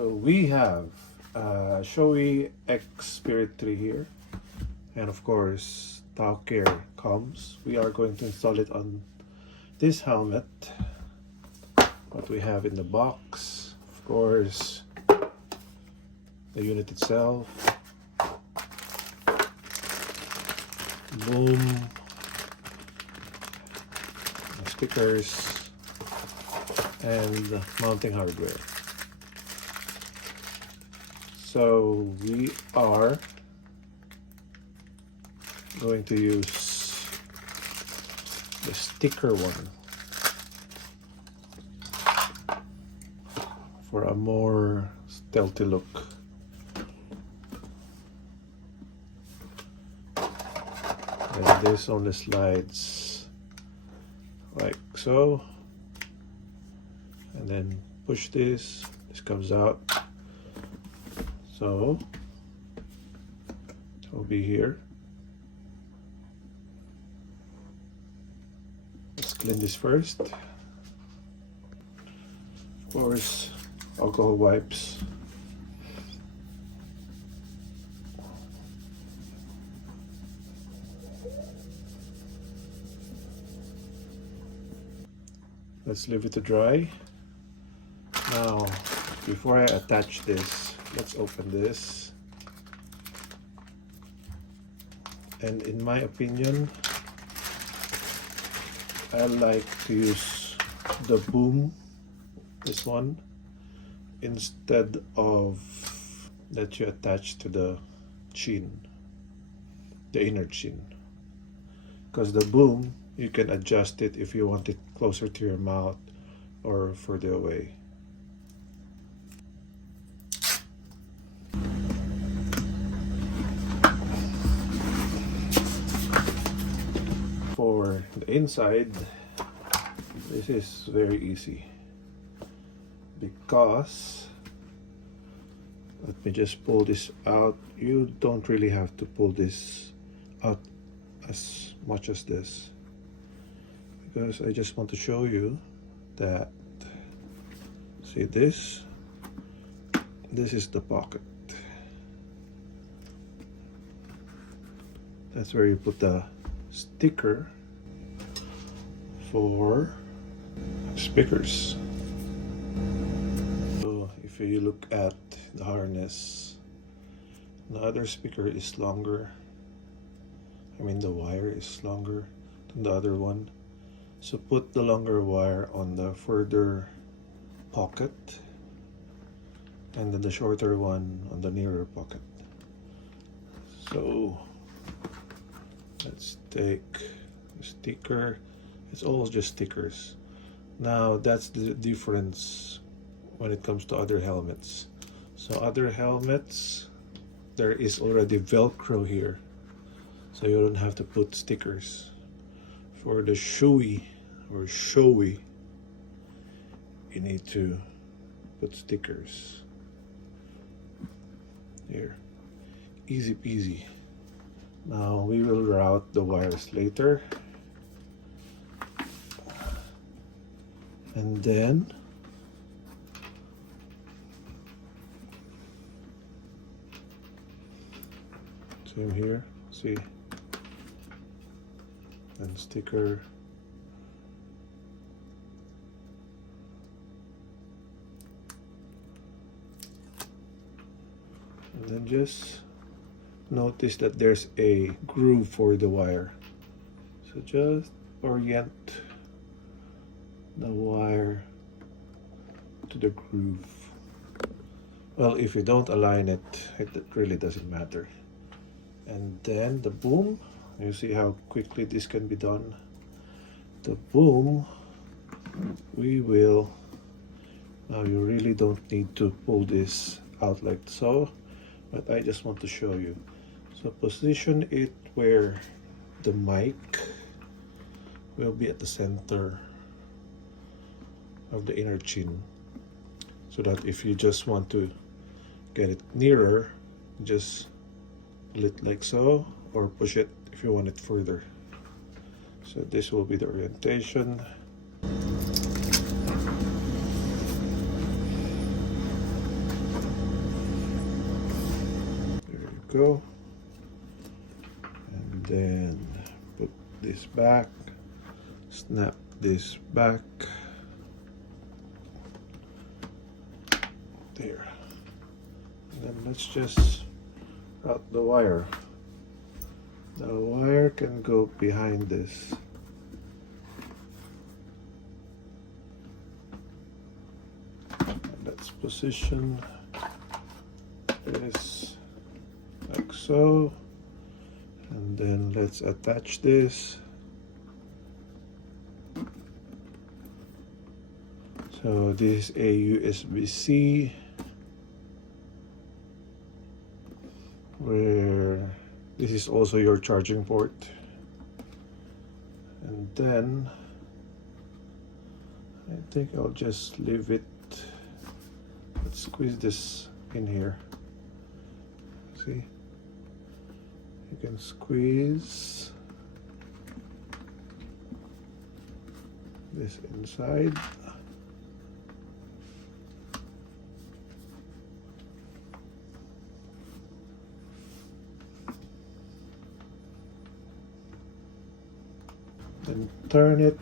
So we have Shoei X Spirit 3 here, and of course Toucare comes. We are going to install it on this helmet. What we have in the box, of course, the unit itself, boom, the stickers, and the mounting hardware. So we are going to use the sticker one for a more stealthy look. And this only slides like so, and then push this comes out. So it will be here. Let's clean this first. Of course, alcohol wipes. Let's leave it to dry. Now, before I attach this, let's open this. And in my opinion, I like to use the boom, this one, instead of that you attach to the chin, the inner chin. Because the boom, you can adjust it if you want it closer to your mouth or further away. For the inside, this is very easy because, let me just pull this out. You don't really have to pull this out as much as this, because I just want to show you that, see this is the pocket. That's where you put the sticker for speakers. So if you look at the harness, the other speaker is longer. I mean, the wire is longer than the other one. So put the longer wire on the further pocket, and then the shorter one on the nearer pocket. So let's take the sticker. It's all just stickers. Now that's the difference when it comes to other helmets. So other helmets, there is already Velcro here, so you don't have to put stickers. For the Shoei or Shoei, you need to put stickers here. Easy peasy. Now we will route the wires later, and then same here, see, and sticker, and then just notice that there's a groove for the wire, so just orient the wire to the groove. Well, if you don't align it, it really doesn't matter. And then the boom, you see how quickly this can be done. The boom, we will, now you really don't need to pull this out like so, but I just want to show you. So position it where the mic will be at the center of the inner chin, so that if you just want to get it nearer, just pull it like so, or push it if you want it further. So this will be the orientation. go. And then put this back, snap this back. There. And then let's just route the wire. The wire can go behind this. And let's position this like so. And then let's attach this. So this is a USB-C where this is also your charging port. And then I think I'll just leave it. Let's squeeze this in here. See? You can squeeze this inside. Then turn it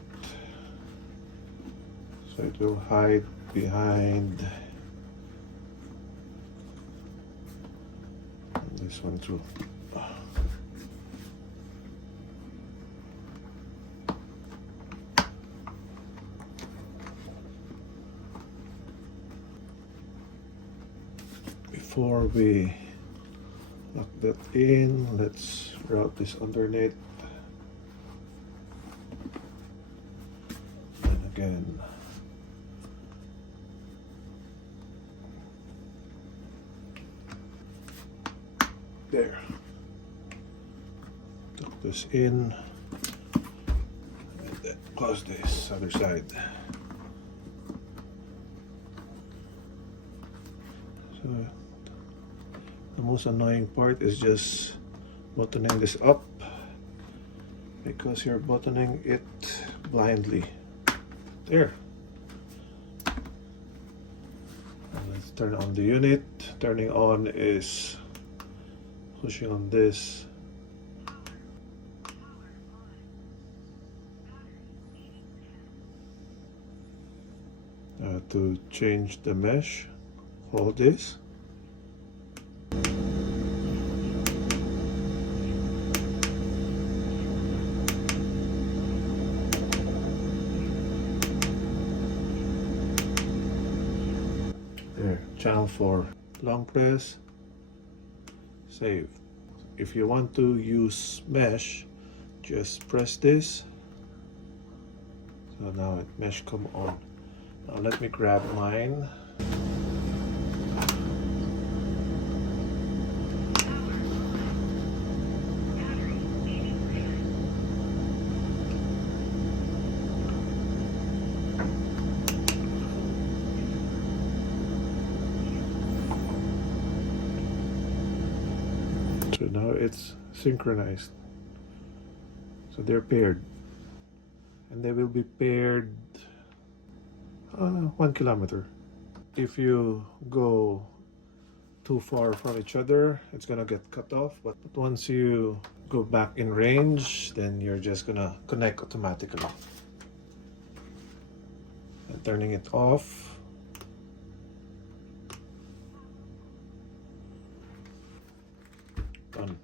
so it will hide behind this one too. Before we lock that in, let's route this underneath. And again. There. Tuck this in. And then close this other side. So the most annoying part is just buttoning this up because you're buttoning it blindly. There. And let's turn on the unit. Turning on is pushing on this. To change the mesh, hold this. There, channel 4. Long press, save. If you want to use mesh, just press this. So now it mesh come on. Now let me grab mine. So now it's synchronized. So they're paired. And they will be paired 1 kilometer. If you go too far from each other, it's gonna get cut off. But once you go back in range, then you're just gonna connect automatically. And turning it off. Done.